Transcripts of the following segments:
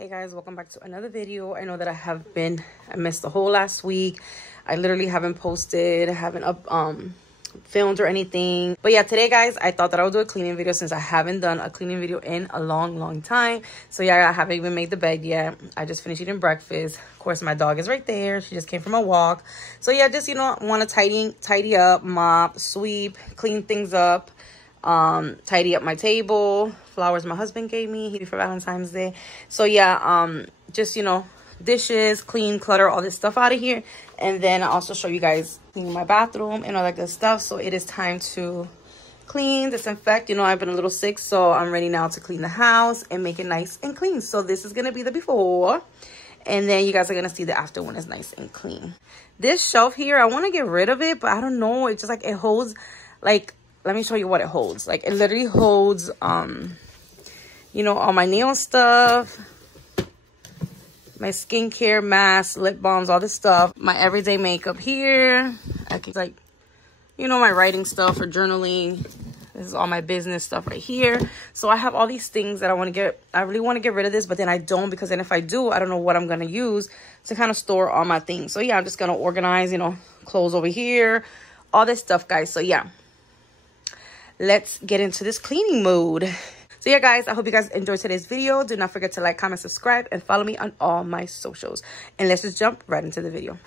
Hey guys, welcome back to another video. I know that I missed the whole last week. I literally haven't posted, haven't filmed or anything. But yeah, today guys, I thought that I would do a cleaning video since I haven't done a cleaning video in a long time. So yeah, I haven't even made the bed yet. I just finished eating breakfast. Of course, my dog is right there. She just came from a walk. So yeah, just, you know, want to tidy up, mop, sweep, clean things up. Tidy up my table. Flowers my husband gave me for Valentine's Day. So yeah, just, you know, dishes, clean, clutter, all this stuff out of here. And then I'll also show you guys cleaning my bathroom and all that good stuff. So it is time to clean, disinfect. You know, I've been a little sick, so I'm ready now to clean the house and make it nice and clean. So this is gonna be the before, and then you guys are gonna see the after when it's nice and clean. This shelf here, I want to get rid of it, but I don't know. It's just like it holds, like, let me show you what it holds. Like, it literally holds you know, all my nail stuff, my skincare, masks, lip balms, all this stuff, my everyday makeup here. I can, like, you know, my writing stuff for journaling. This is all my business stuff right here. So I have all these things that I want to get. I really want to get rid of this, but then I don't, because then if I do, I don't know what I'm going to use to kind of store all my things. So yeah, I'm just going to organize, you know, clothes over here, all this stuff, guys. So yeah, let's get into this cleaning mode. So yeah, guys, I hope you guys enjoyed today's video. Do not forget to like, comment, subscribe, and follow me on all my socials. And let's just jump right into the video.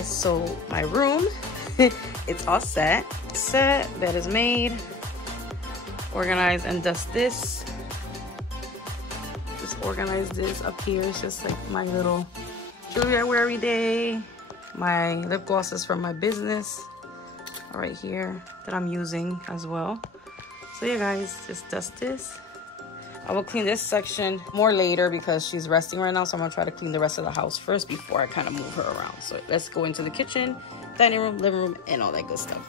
So my room, it's all set, bed is made, organize and dust this, just organize this up here. It's just like my little jewelry I wear every day, my lip glosses from my business right here that I'm using as well. So yeah, guys, just dust this. I will clean this section more later because she's resting right now. So I'm going to try to clean the rest of the house first before I kind of move her around. So let's go into the kitchen, dining room, living room, and all that good stuff.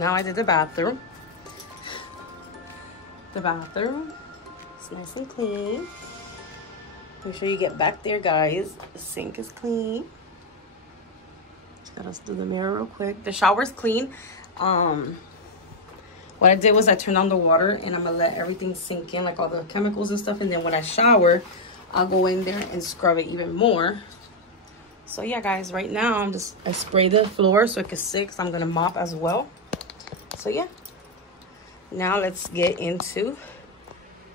now I did the bathroom. The bathroom is nice and clean. Make sure you get back there, guys. The sink is clean. Just gotta do the mirror real quick. The shower's clean. What I did was I turned on the water and I'm gonna let everything sink in, like all the chemicals and stuff. And then when I shower, I'll go in there and scrub it even more. So yeah, guys, right now I spray the floor so it can sit, 'cause I'm gonna mop as well. So yeah, now let's get into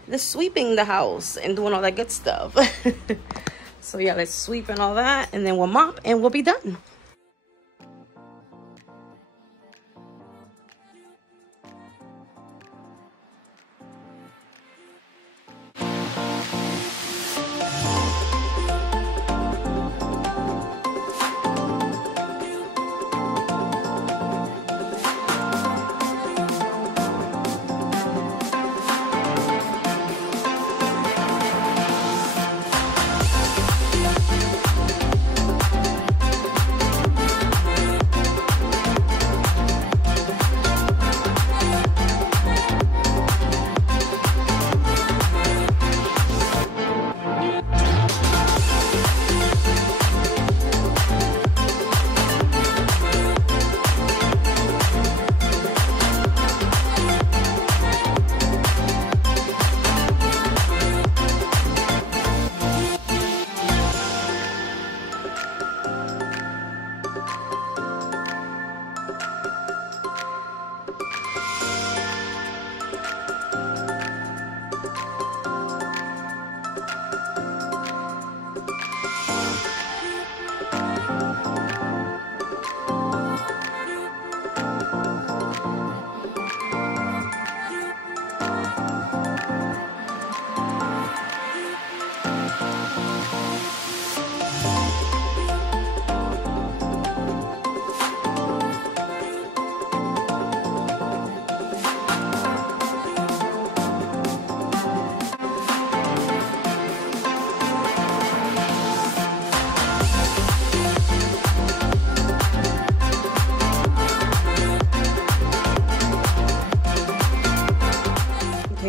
the sweeping the house and doing all that good stuff. So yeah, let's sweep and all that, and then we'll mop and we'll be done.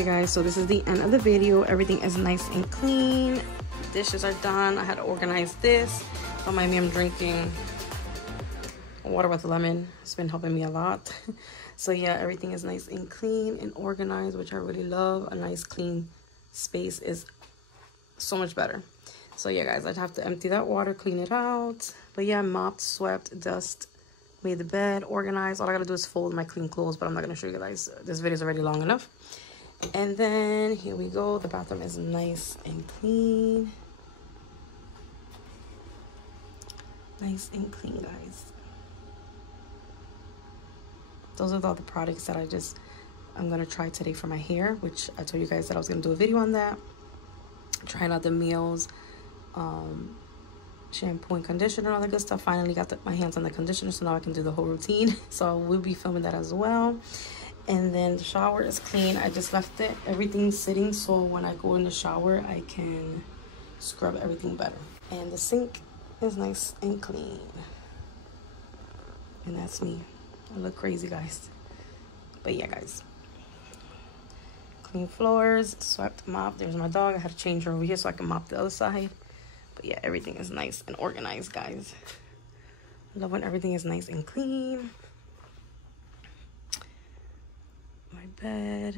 Guys, so this is the end of the video. Everything is nice and clean. Dishes are done. I had to organize this. Don't mind me, I'm drinking water with lemon. It's been helping me a lot. So yeah, everything is nice and clean and organized, which I really love. A nice clean space is so much better. So yeah, guys, I'd have to empty that water, clean it out. But yeah, mopped, swept, dust, made the bed, organized. All I gotta do is fold my clean clothes, but I'm not gonna show you guys. This video is already long enough. And then here we go. The bathroom is nice and clean. Nice and clean, guys. Those are all the products that I'm gonna try today for my hair, which I told you guys that I was gonna do a video on that. Trying out the Meals shampoo and conditioner, all that good stuff. Finally got my hands on the conditioner, so now I can do the whole routine. So we'll be filming that as well. And then the shower is clean. I just left everything sitting, so when I go in the shower, I can scrub everything better. And the sink is nice and clean. And that's me. I look crazy, guys. But yeah, guys. Clean floors, swept, mopped. There's my dog. I had to change her over here so I can mop the other side. But yeah, everything is nice and organized, guys. I love when everything is nice and clean. Bed.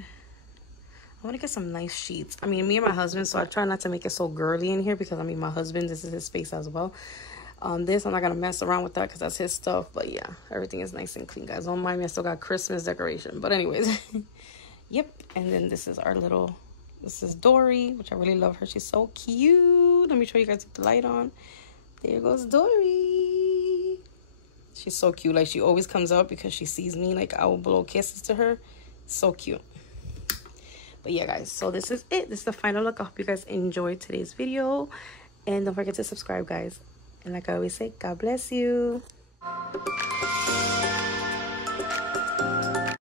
I want to get some nice sheets. I mean, me and my husband, so I try not to make it so girly in here, because I mean, my husband, this is his space as well. This, I'm not gonna mess around with that because that's his stuff. But yeah, everything is nice and clean, guys. Don't mind me, I still got Christmas decoration. But anyways, yep. And then this is this is Dory, which I really love her. She's so cute. Let me show you guys with the light on. There goes Dory. She's so cute. Like, she always comes out because she sees me. Like, I will blow kisses to her. So cute. But yeah, guys, so this is it. This is the final look. I hope you guys enjoyed today's video, and don't forget to subscribe, guys. And like I always say, God bless you.